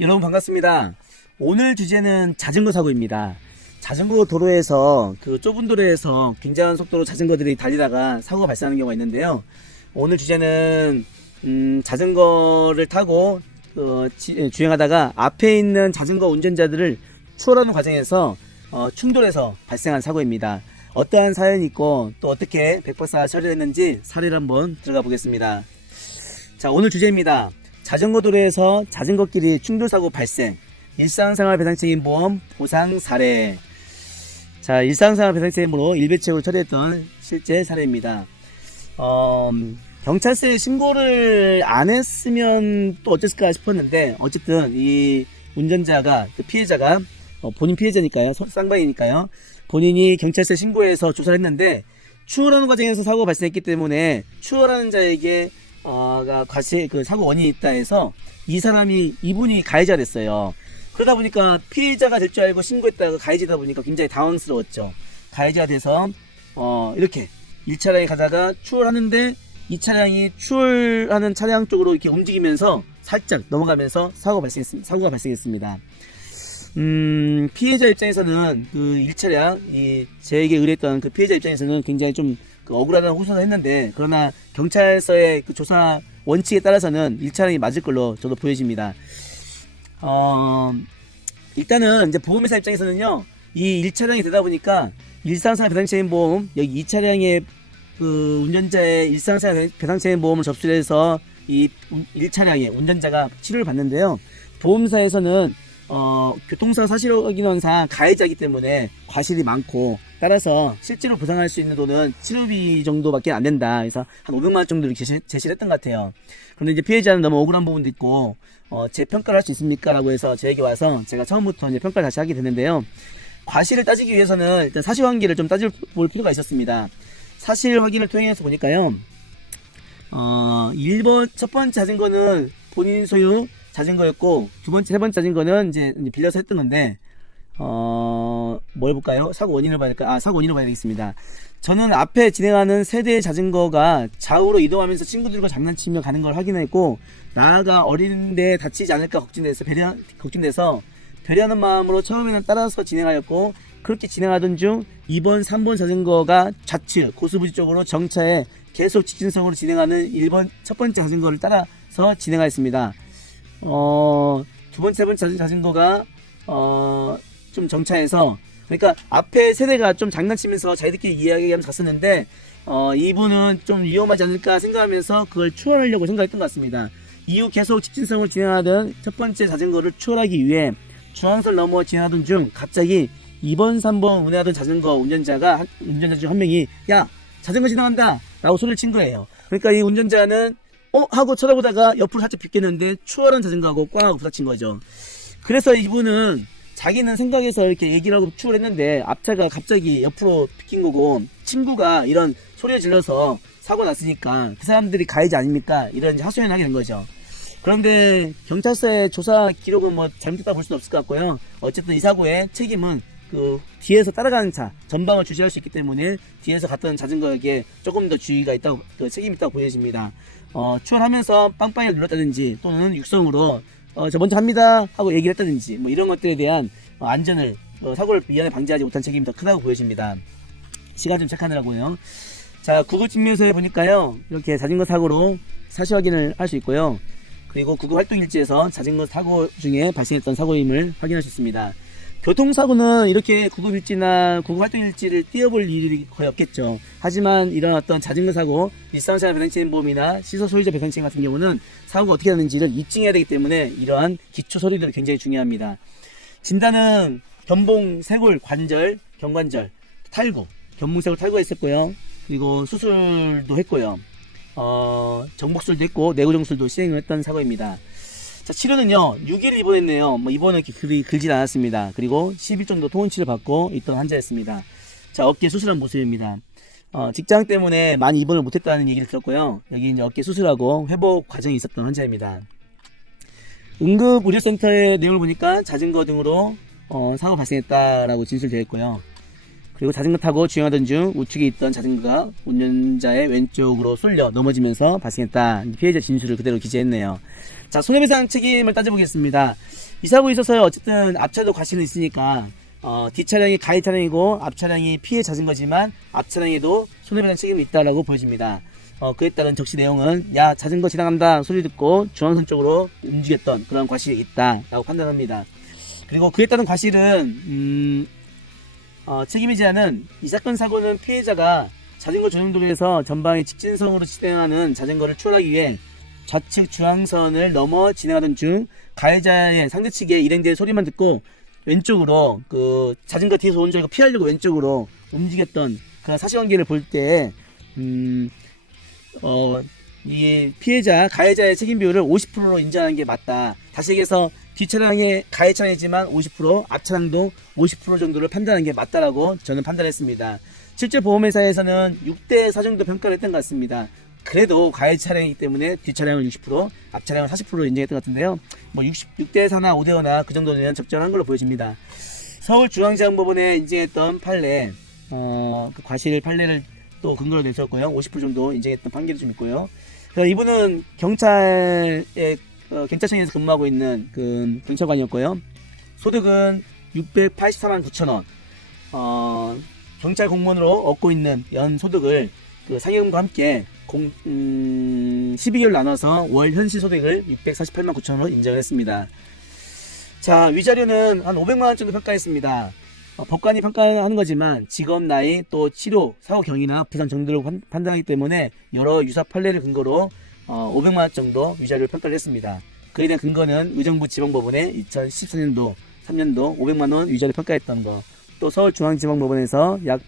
여러분 반갑습니다. 오늘 주제는 자전거 사고입니다. 자전거 도로에서 좁은 도로에서 굉장한 속도로 자전거들이 달리다가 사고가 발생하는 경우가 있는데요. 오늘 주제는 자전거를 타고 주행하다가 앞에 있는 자전거 운전자들을 추월하는 과정에서 충돌해서 발생한 사고입니다. 어떠한 사연이 있고 또 어떻게 백박사 처리를 했는지 사례를 한번 들어가 보겠습니다. 자, 오늘 주제입니다. 자전거 도로에서 자전거끼리 충돌사고 발생, 일상생활 배상책임 보험 보상 사례. 자, 일상생활 배상책임으로 일배책으로 처리했던 실제 사례입니다. 경찰서에 신고를 안 했으면 또 어땠을까 싶었는데, 어쨌든 이 운전자가, 피해자가 본인 피해자니까요, 쌍방이니까요, 본인이 경찰서에 신고해서 조사를 했는데 추월하는 과정에서 사고가 발생했기 때문에 추월하는 자에게 사고 원인이 있다 해서 이분이 가해자가 됐어요. 그러다 보니까 피해자가 될 줄 알고 신고했다가 가해자다 보니까 굉장히 당황스러웠죠. 가해자가 돼서 이렇게 1차량이 가다가 추월하는데 이 차량이 추월하는 차량 쪽으로 이렇게 움직이면서 살짝 넘어가면서 사고가 발생했습니다. 피해자 입장에서는 그 1차량, 제에게 의뢰했던 그 피해자 입장에서는 굉장히 좀 억울하다는 호소를 했는데, 그러나 경찰서의 그 조사 원칙에 따라서는 1차량이 맞을 걸로 저도 보여집니다. 일단은 이제 보험회사 입장에서는요, 이 1차량이 되다 보니까 일상생활 배상책임 보험, 여기 2차량의 그 운전자의 일상생활 배상책임 보험을 접수를 해서 이 1차량의 운전자가 치료를 받는데요. 보험사에서는 교통사고 사실 확인원상 가해자이기 때문에 과실이 많고, 따라서 실제로 보상할 수 있는 돈은 치료비 정도밖에 안 된다. 그래서 한 500만원 정도를 제시를 했던 것 같아요. 그런데 이제 피해자는 너무 억울한 부분도 있고, 재평가를 할 수 있습니까? 라고 해서 저에게 와서 제가 처음부터 이제 평가를 다시 하게 됐는데요. 과실을 따지기 위해서는 일단 사실관계를 좀 따져볼 필요가 있었습니다. 사실 확인을 통해서 보니까요, 1번, 첫 번째 자전거는 본인 소유 자전거였고, 두 번째, 세 번째 자전거는 이제 빌려서 했던 건데, 뭘 볼까요? 사고 원인을 봐야 될까? 사고 원인을 봐야 되겠습니다. 저는 앞에 진행하는 세대의 자전거가 좌우로 이동하면서 친구들과 장난치며 가는 걸 확인했고, 나아가 어린데 다치지 않을까 걱정돼서 배려하는 마음으로 처음에는 따라서 진행하였고, 그렇게 진행하던 중 2번, 3번 자전거가 좌측 고수부지 쪽으로 정차해 계속 직진성으로 진행하는 1번 첫 번째 자전거를 따라서 진행하였습니다. 두 번째, 세 번째 자전거가 좀 정차해서, 그러니까 앞에 세대가 좀 장난치면서 자기들끼리 이야기하면서 갔었는데, 이분은 좀 위험하지 않을까 생각하면서 그걸 추월하려고 생각했던 것 같습니다. 이후 계속 직진성으로 진행하던 첫 번째 자전거를 추월하기 위해 중앙선을 넘어 진행하던 중 갑자기 2번, 3번 운행하던 운전자 중 한 명이 야, 자전거 지나간다! 라고 소리를 친 거예요. 그러니까 이 운전자는 하고 쳐다보다가 옆으로 살짝 비꼈는데 추월한 자전거하고 꽝 하고 부딪힌 거죠. 그래서 이분은 자기는 생각해서 이렇게 얘기를 하고 추월했는데 앞차가 갑자기 옆으로 비낀 거고, 친구가 이런 소리를 질러서 사고 났으니까 그 사람들이 가해자 아닙니까? 이런 하소연을 하게 된 거죠. 그런데 경찰서의 조사 기록은 뭐 잘못됐다고 볼 수는 없을 것 같고요. 어쨌든 이 사고의 책임은 그 뒤에서 따라가는 차 전방을 주시할 수 있기 때문에 뒤에서 갔던 자전거에게 조금 더 주의가 있다고, 책임이 있다고 보여집니다. 추월하면서 빵빵이를 눌렀다든지 또는 육성으로 저 먼저 합니다 하고 얘기를 했다든지 뭐 이런 것들에 대한 안전을 사고를 미연에 방지하지 못한 책임이 더 크다고 보여집니다. 시간 좀 체크하느라고요. 자, 구글 측면에서 보니까요, 이렇게 자전거 사고로 사실 확인을 할 수 있고요. 그리고 구글 활동일지에서 자전거 사고 중에 발생했던 사고임을 확인할 수 있습니다. 교통사고는 이렇게 구글일지나 구글 활동일지를 띄워볼 일이 거의 없겠죠. 하지만 이런 어떤 자전거 사고, 일상생활 배상책임 보험이나 시설 소유자 배상책임 같은 경우는 사고가 어떻게 되는지를 입증해야 되기 때문에 이러한 기초 서류들이 굉장히 중요합니다. 진단은 견봉, 쇄골, 관절, 경관절, 탈구, 견봉, 쇄골 탈구가 있었고요. 그리고 수술도 했고요. 정복술도 했고 내구정술도 시행을 했던 사고입니다. 자, 치료는요, 6일을 입원했네요. 입원은 이렇게 길진 않았습니다. 그리고 10일 정도 통원치를 받고 있던 환자였습니다. 자, 어깨 수술한 모습입니다. 직장 때문에 많이 입원을 못했다는 얘기를 들었고요. 여기 이제 어깨 수술하고 회복 과정이 있었던 환자입니다. 응급의료센터의 내용을 보니까 자전거 등으로 사고 발생했다라고 진술되어 있고요. 그리고 자전거 타고 주행하던 중 우측에 있던 자전거가 운전자의 왼쪽으로 쏠려 넘어지면서 발생했다. 피해자 진술을 그대로 기재했네요. 자, 손해배상 책임을 따져보겠습니다. 이 사고에 있어서 어쨌든 앞차도 과실은 있으니까 뒷차량이 가해 차량이고 앞차량이 피해 자전거지만 앞차량에도 손해배상 책임이 있다라고 보여집니다. 그에 따른 적시 내용은 야 자전거 지나간다 소리 듣고 중앙선 쪽으로 움직였던 그런 과실이 있다라고 판단합니다. 그리고 그에 따른 과실은 책임이 제한은 이 사건 사고는 피해자가 자전거 조종도로에서 전방에 직진성으로 진행하는 자전거를 추월하기 위해 좌측 중앙선을 넘어 진행하던 중 가해자의 상대측에 일행대의 소리만 듣고 왼쪽으로 그 자전거 뒤에서 온 자가 피하려고 왼쪽으로 움직였던 그런 사실관계를 볼 때 이 피해자 가해자의 책임 비율을 50%로 인정하는 게 맞다. 다시 얘기해서 뒷차량의 가해 차량이지만 50%, 앞차량도 50% 정도를 판단하는 게 맞다라고 저는 판단했습니다. 실제 보험회사에서는 6대4 정도 평가를 했던 것 같습니다. 그래도 가해 차량이기 때문에 뒷차량은 60%, 앞차량은 40%로 인정했던 것 같은데요. 뭐 6대4나 5대5나 그 정도는 적절한 걸로 보여집니다. 서울중앙지방법원에 인정했던 판례, 그 과실 판례를 또 근거로 냈었고요. 50% 정도 인정했던 판결이 좀 있고요. 이분은 경찰청에서 근무하고 있는 그 경찰관이었고요. 소득은 684만 9천 원. 경찰 공무원으로 얻고 있는 연 소득을 그 상여금과 함께 12개월 나눠서 월 현실 소득을 648만 9천 원으로 인정을 했습니다. 자, 위자료는 한 500만 원 정도 평가했습니다. 법관이 평가하는 거지만 직업, 나이, 또 치료, 사고 경위나 부상 정도를 판단하기 때문에 여러 유사 판례를 근거로 500만 원 정도 위자료를 평가를 했습니다. 그에 대한 근거는 의정부 지방법원에 2014년도 3년도 500만 원 위자료 평가했던 거, 또 서울중앙지방법원에서 약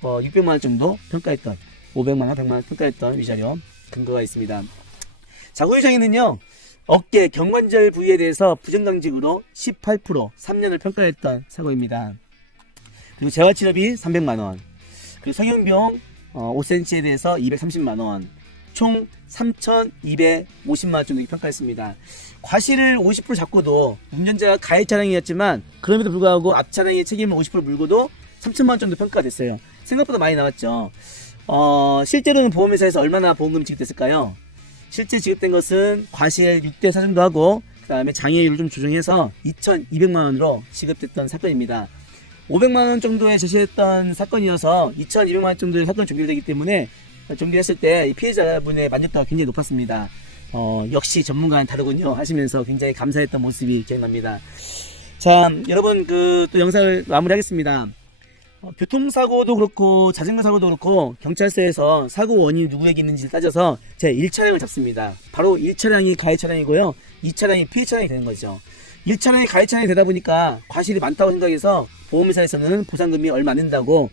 600만 원 정도 평가했던 500만 원, 100만 원 평가했던 위자료 근거가 있습니다. 자, 후유장애는요, 어깨, 경관절 부위에 대해서 부정강직으로 18% 3년을 평가했던 사고입니다. 그리고 재활치료비 300만원, 그리고 성형병 5cm에 대해서 230만원, 총 3,250만원 정도 평가했습니다. 과실을 50% 잡고도 운전자가 가해 차량이었지만 그럼에도 불구하고 앞차량의 책임을 50% 물고도 3천만원 정도 평가가 됐어요. 생각보다 많이 나왔죠. 실제로는 보험회사에서 얼마나 보험금이 지급됐을까요? 실제 지급된 것은 과실 6대4 정도 하고 그 다음에 장애율을 좀 조정해서 2,200만원으로 지급됐던 사건입니다. 500만원 정도에 제시했던 사건이어서 2,200만원 정도의 사건이 종결되기 때문에 종결했을 때 피해자분의 만족도가 굉장히 높았습니다. 역시 전문가는 다르군요 하시면서 굉장히 감사했던 모습이 기억납니다. 자, 여러분 또 영상을 마무리하겠습니다. 교통사고도 그렇고 자전거 사고도 그렇고 경찰서에서 사고 원인이 누구에게 있는지를 따져서 제 1차량을 잡습니다. 바로 1차량이 가해 차량이고요, 2차량이 피해 차량이 되는 거죠. 1차량이 가해 차량이 되다 보니까 과실이 많다고 생각해서 보험회사에서는 보상금이 얼마 안 된다고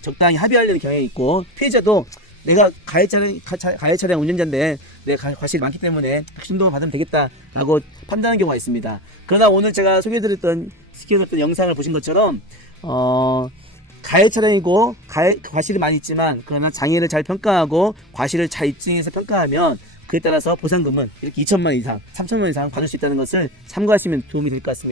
적당히 합의하려는 경향이 있고, 피해자도 내가 가해 차량 운전자인데 내가 과실이 많기 때문에 그 정도만 받으면 되겠다라고 판단하는 경우가 있습니다. 그러나 오늘 제가 시켜드렸던 영상을 보신 것처럼 가해 차량이고 과실이 많이 있지만 그러나 장애를 잘 평가하고 과실을 잘 입증해서 평가하면 그에 따라서 보상금은 이렇게 2천만 원 이상, 3천만 원 이상 받을 수 있다는 것을 참고하시면 도움이 될 것 같습니다.